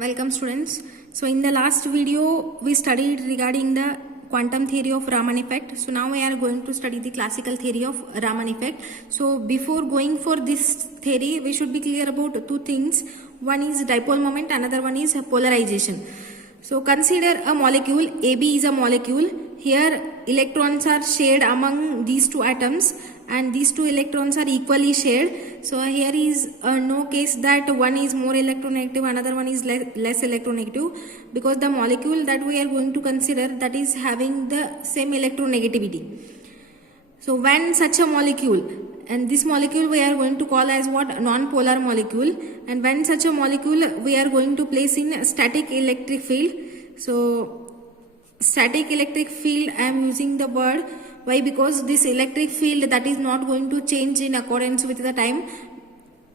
Welcome students. So in the last video we studied regarding the quantum theory of Raman effect. So now we are going to study the classical theory of Raman effect. So before going for this theory we should be clear about two things. One is dipole moment, another one is polarization. So consider a molecule, AB is a molecule. Here electrons are shared among these two atoms and these two electrons are equally shared. So here is no case that one is more electronegative, another one is less electronegative, because the molecule that we are going to consider, that is having the same electronegativity. So when such a molecule, and this molecule we are going to call as what? Non-polar molecule. And when such a molecule we are going to place in static electric field. So static electric field, I am using the word. Why? Because this electric field that is not going to change in accordance with the time.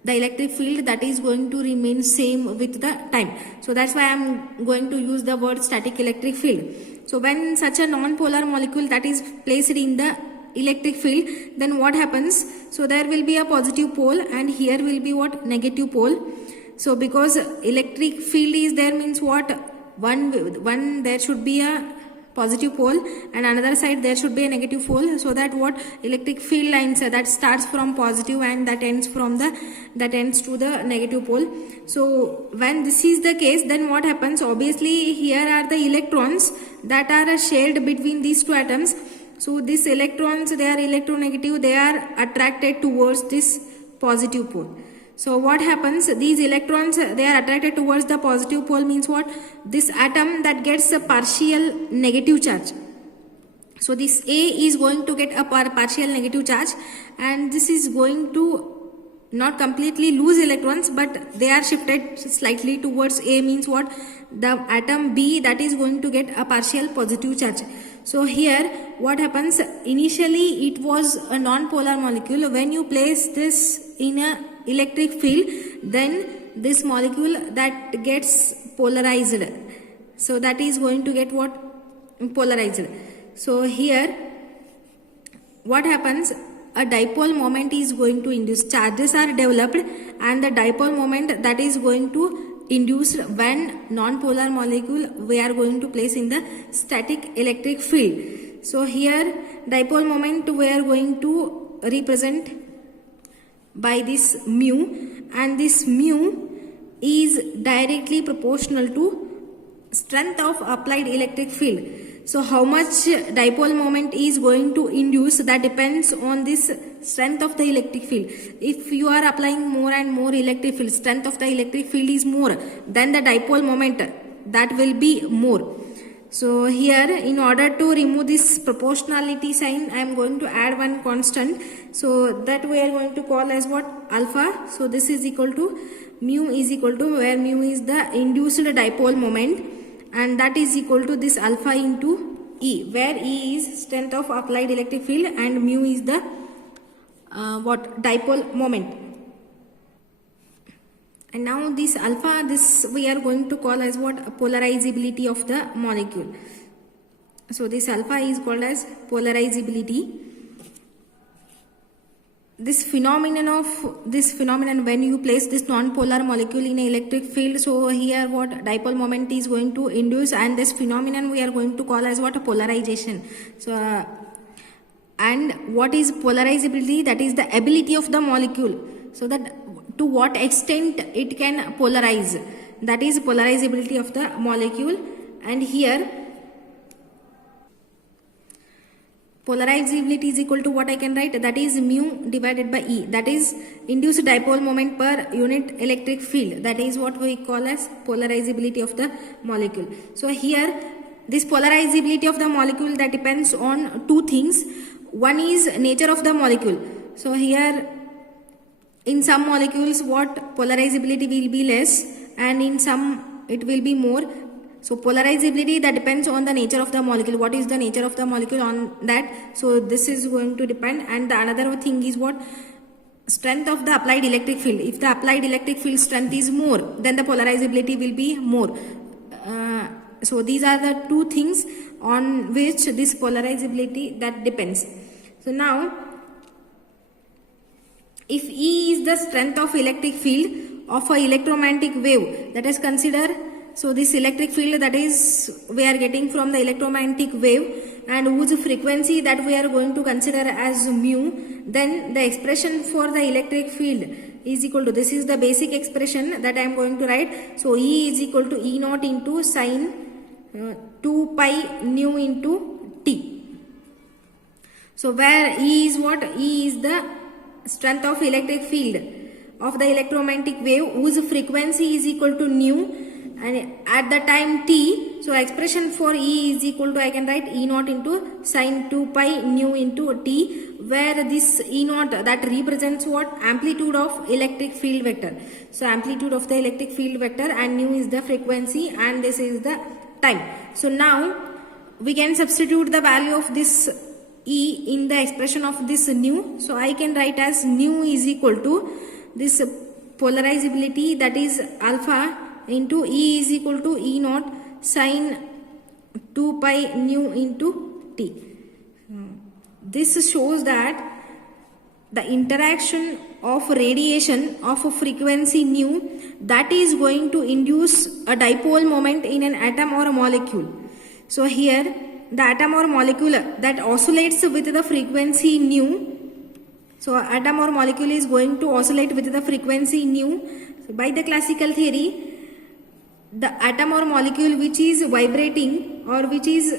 The electric field that is going to remain same with the time. So that's why I am going to use the word static electric field. So when such a non-polar molecule that is placed in the electric field, then what happens? So there will be a positive pole and here will be what? Negative pole. So because electric field is there, means what? One there should be a positive pole and another side there should be a negative pole, so that what? Electric field lines that starts from positive and that ends to the negative pole. So when this is the case, then what happens? Obviously here are the electrons that are shared between these two atoms. So these electrons, they are electronegative, they are attracted towards this positive pole. So what happens? These electrons, they are attracted towards the positive pole, means what? This atom that gets a partial negative charge. So this A is going to get a partial negative charge and this is going to not completely lose electrons, but they are shifted slightly towards A, means what? The atom B that is going to get a partial positive charge. So here what happens? Initially it was a non-polar molecule. When you place this in a electric field, then this molecule that gets polarized. So that is going to get what? Polarized. So here what happens? A dipole moment is going to induce. Charges are developed and the dipole moment that is going to induce when non-polar molecule we are going to place in the static electric field. So here dipole moment we are going to represent by this mu, and this mu is directly proportional to strength of applied electric field. So how much dipole moment is going to induce, that depends on this strength of the electric field. If you are applying more and more electric field, strength of the electric field is more, then the dipole moment that will be more. So here in order to remove this proportionality sign, I am going to add one constant. So that we are going to call as what? Alpha. So this is equal to mu is equal to, where mu is the induced dipole moment, and that is equal to this alpha into E, where E is strength of applied electric field and mu is the dipole moment. And now this alpha, this we are going to call as what? Polarizability of the molecule. So this alpha is called as polarizability. This phenomenon when you place this non-polar molecule in an electric field, so here what? Dipole moment is going to induce, and this phenomenon we are going to call as what? Polarization. So and what is polarizability? That is the ability of the molecule, so that to what extent it can polarize, that is polarizability of the molecule. And here polarizability is equal to what I can write? That is mu divided by E, that is induced dipole moment per unit electric field. That is what we call as polarizability of the molecule. So here this polarizability of the molecule, that depends on two things. One is nature of the molecule. So here in some molecules what? Polarizability will be less and in some it will be more. So polarizability, that depends on the nature of the molecule. What is the nature of the molecule on that? So this is going to depend. And the another thing is what? Strength of the applied electric field. If the applied electric field strength is more, then the polarizability will be more. So these are the two things on which this polarizability that depends. So now if E is the strength of electric field of a electromagnetic wave, let us consider so this electric field that is we are getting from the electromagnetic wave and whose frequency that we are going to consider as mu, then the expression for the electric field is equal to, this is the basic expression that I am going to write. So E is equal to E naught into sine 2 pi nu into T. So where E is what? E is the strength of electric field of the electromagnetic wave whose frequency is equal to nu, and at the time t, so expression for E is equal to, I can write E naught into sine 2 pi nu into t, where this E naught that represents what? Amplitude of electric field vector. So amplitude of the electric field vector, and nu is the frequency, and this is the time. So now we can substitute the value of this E in the expression of this nu. So I can write as nu is equal to this polarizability, that is alpha, into E is equal to E naught sine 2 pi nu into T. This shows that the interaction of radiation of a frequency nu, that is going to induce a dipole moment in an atom or a molecule. So here the atom or molecule that oscillates with the frequency nu, so atom or molecule is going to oscillate with the frequency nu. So by the classical theory, the atom or molecule which is vibrating or which is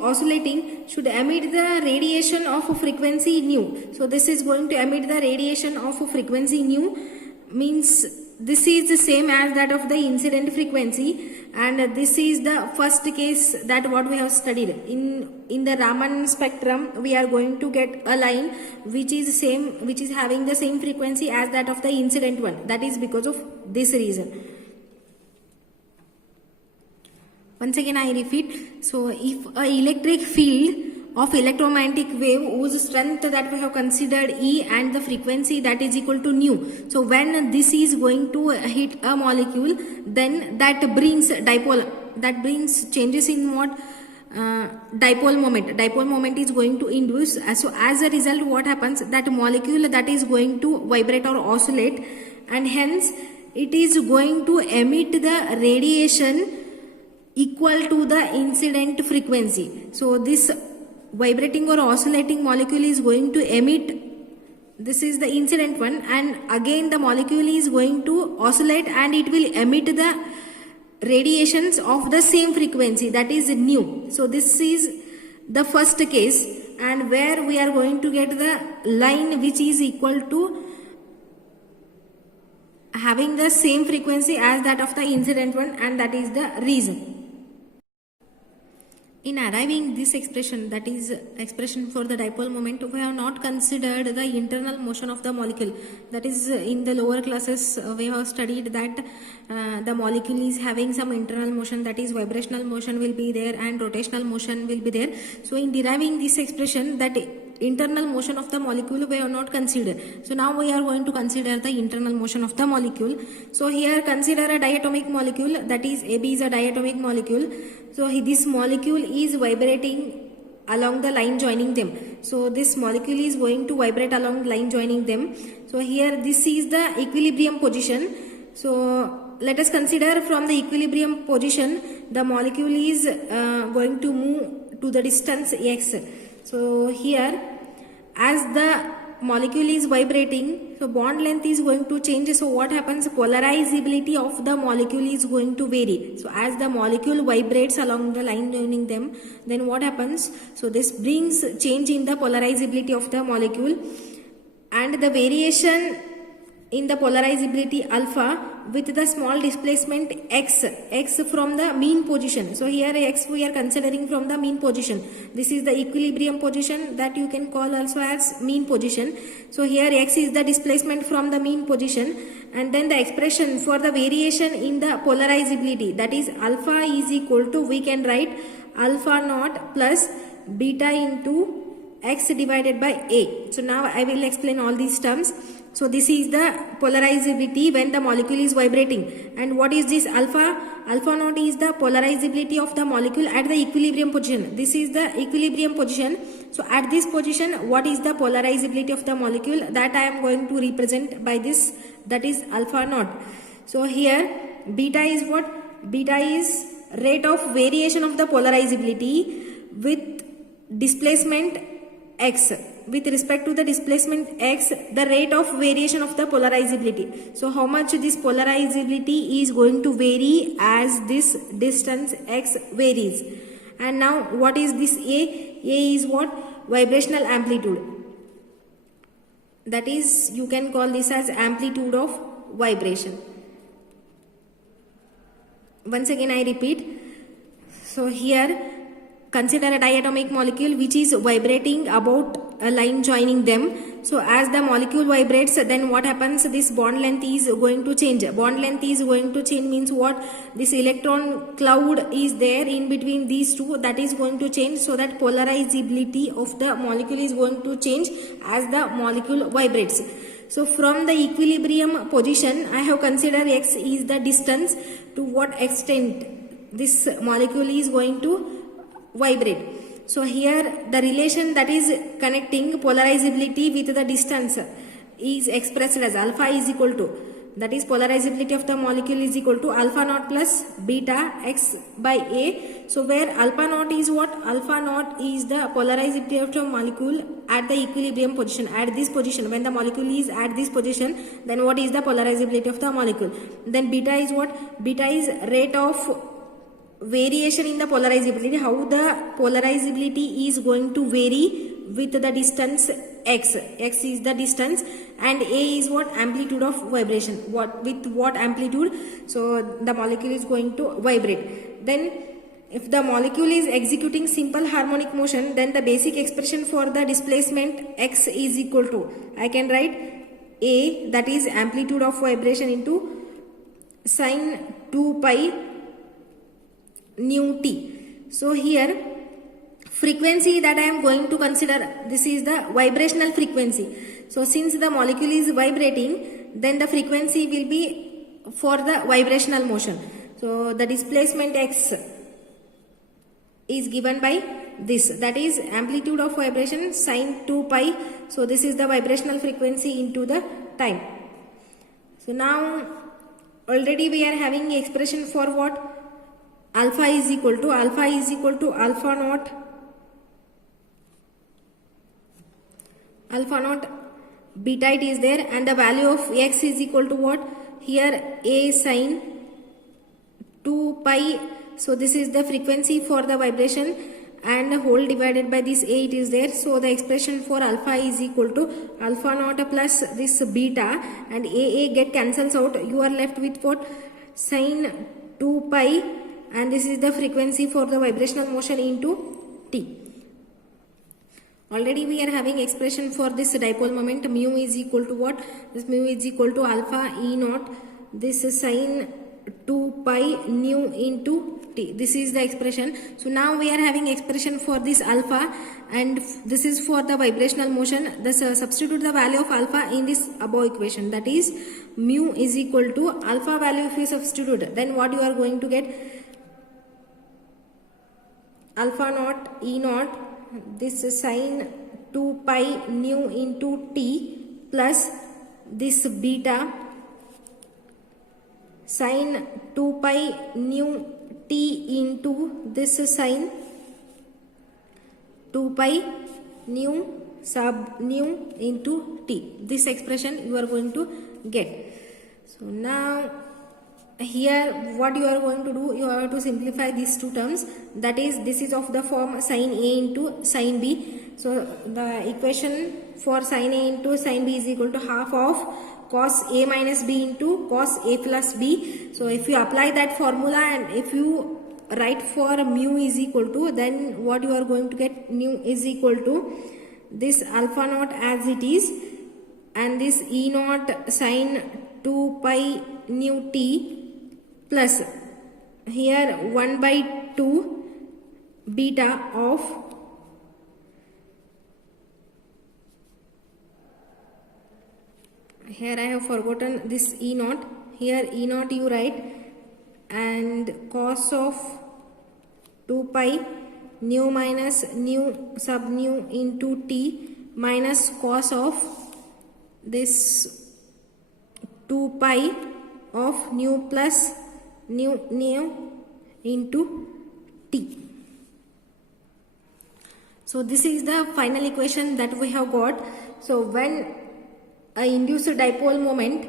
oscillating should emit the radiation of a frequency nu. So this is going to emit the radiation of a frequency nu, means this is the same as that of the incident frequency, and this is the first case that what we have studied. In the Raman spectrum, we are going to get a line which is having the same frequency as that of the incident one. That is because of this reason. Once again I repeat, so if a electric field of electromagnetic wave whose strength that we have considered E and the frequency that is equal to nu, so when this is going to hit a molecule, then that brings dipole, that brings changes in what? Dipole moment is going to induce. So as a result, what happens? That molecule that is going to vibrate or oscillate, and hence it is going to emit the radiation equal to the incident frequency. So this vibrating or oscillating molecule is going to emit, this is the incident one, and again the molecule is going to oscillate and it will emit the radiations of the same frequency, that is nu. So this is the first case, and where we are going to get the line which is equal to having the same frequency as that of the incident one, and that is the reason. In arriving this expression, that is expression for the dipole moment, we have not considered the internal motion of the molecule. That is, in the lower classes we have studied that the molecule is having some internal motion, that is vibrational motion will be there and rotational motion will be there. So in deriving this expression, that internal motion of the molecule we have not considered. So now we are going to consider the internal motion of the molecule. So here consider a diatomic molecule, that is AB is a diatomic molecule. So this molecule is vibrating along the line joining them. So this molecule is going to vibrate along the line joining them. So here this is the equilibrium position. So let us consider from the equilibrium position, the molecule is going to move to the distance x. So here as the molecule is vibrating, so bond length is going to change. So what happens? Polarizability of the molecule is going to vary. So as the molecule vibrates along the line joining them, then what happens? So this brings change in the polarizability of the molecule, and the variation in the polarizability alpha with the small displacement x from the mean position. So here x we are considering from the mean position. This is the equilibrium position, that you can call also as mean position. So here x is the displacement from the mean position, and then the expression for the variation in the polarizability, that is alpha is equal to, we can write alpha naught plus beta into x divided by a. So now I will explain all these terms. So this is the polarizability when the molecule is vibrating. And what is this alpha? Alpha naught is the polarizability of the molecule at the equilibrium position. This is the equilibrium position. So at this position, what is the polarizability of the molecule? That I am going to represent by this, that is alpha naught. So here beta is what? Beta is rate of variation of the polarizability with displacement x. With respect to the displacement x, the rate of variation of the polarizability. So how much this polarizability is going to vary as this distance x varies. And now what is this A? A is what? Vibrational amplitude. That is, you can call this as amplitude of vibration. Once again I repeat. So here consider a diatomic molecule which is vibrating about a line joining them. So as the molecule vibrates, then what happens? This bond length is going to change. Bond length is going to change means what? This electron cloud is there in between these two, that is going to change. So that polarizability of the molecule is going to change as the molecule vibrates. So from the equilibrium position, I have considered x is the distance to what extent this molecule is going to vibrate. So here the relation that is connecting polarizability with the distance is expressed as alpha is equal to, that is polarizability of the molecule is equal to alpha naught plus beta x by A. So where alpha naught is what? Alpha naught is the polarizability of the molecule at the equilibrium position, at this position. When the molecule is at this position, then what is the polarizability of the molecule? Then beta is what? Beta is rate of variation in the polarizability, how the polarizability is going to vary with the distance x. X is the distance and A is what? Amplitude of vibration. With what amplitude? So the molecule is going to vibrate. Then if the molecule is executing simple harmonic motion, then the basic expression for the displacement x is equal to, I can write A, that is amplitude of vibration, into sine 2 pi nu t. So here frequency that I am going to consider, this is the vibrational frequency. So since the molecule is vibrating, then the frequency will be for the vibrational motion. So the displacement x is given by this, that is amplitude of vibration sine 2 pi. So this is the vibrational frequency into the time. So now already we are having expression for what? Alpha is equal to alpha naught beta, it is there, and the value of x is equal to what? Here A sine 2 pi. So this is the frequency for the vibration, and whole divided by this A, it is there. So the expression for alpha is equal to alpha naught plus this beta, and A get cancels out. You are left with what? Sine 2 pi, and this is the frequency for the vibrational motion into t. Already we are having expression for this dipole moment. Mu is equal to what? This mu is equal to alpha E naught. This is sine 2 pi nu into t. This is the expression. So now we are having expression for this alpha, and this is for the vibrational motion. Thus substitute the value of alpha in this above equation, that is mu is equal to alpha value. If you substitute, then what you are going to get? Alpha naught E naught, this is sine 2 pi nu into t, plus this beta sine 2 pi nu t into this sine 2 pi nu sub nu into t. This expression you are going to get. So now here what you are going to do, you have to simplify these two terms, that is this is of the form sine A into sine B. So the equation for sine A into sine B is equal to half of cos A minus B into cos A plus B. So if you apply that formula and if you write for mu is equal to, then what you are going to get? Mu is equal to this alpha naught as it is, and this E naught sine 2 pi nu t, plus here 1 by 2 beta of Here I have forgotten this E naught. Here E naught you write, and cos of 2 pi nu minus nu sub nu into t minus cos of this 2 pi of nu plus nu into t. So this is the final equation that we have got. So when a induced dipole moment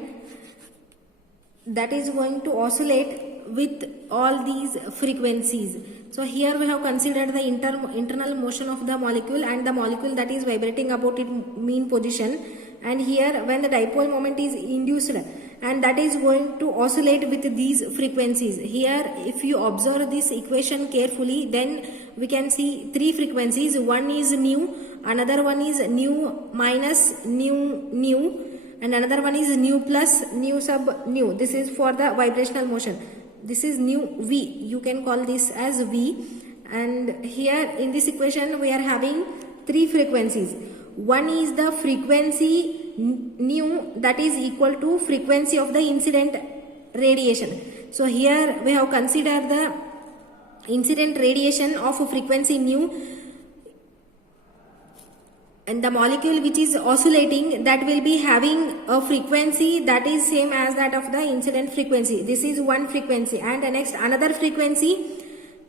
that is going to oscillate with all these frequencies. So here we have considered the internal motion of the molecule and the molecule that is vibrating about its mean position, and here when the dipole moment is induced and that is going to oscillate with these frequencies. Here if you observe this equation carefully, then we can see three frequencies. One is nu, another one is nu minus nu, and another one is nu plus nu sub nu. This is for the vibrational motion. This is nu v, you can call this as v. And here in this equation we are having three frequencies. One is the frequency nu, that is equal to frequency of the incident radiation. So here we have considered the incident radiation of frequency nu, and the molecule which is oscillating, that will be having a frequency that is same as that of the incident frequency. This is one frequency. And the next another frequency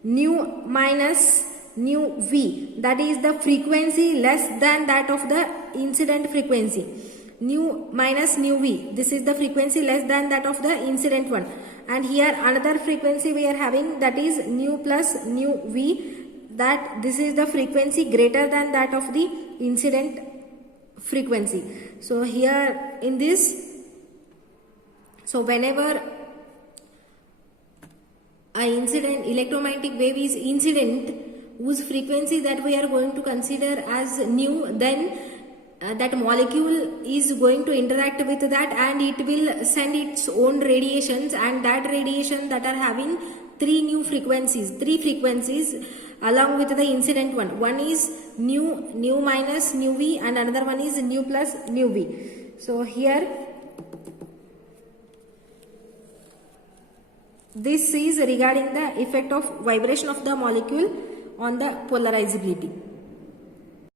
nu minus nu v, that is the frequency less than that of the incident frequency. Nu minus nu v, this is the frequency less than that of the incident one. And here another frequency we are having, that is nu plus nu v, that this is the frequency greater than that of the incident frequency. So here in this, so whenever a incident electromagnetic wave is incident whose frequency that we are going to consider as nu, then that molecule is going to interact with that and it will send its own radiations, and that radiation that are having three frequencies along with the incident one. One is nu minus nu v, and another one is nu plus nu v. So here this is regarding the effect of vibration of the molecule on the polarizability.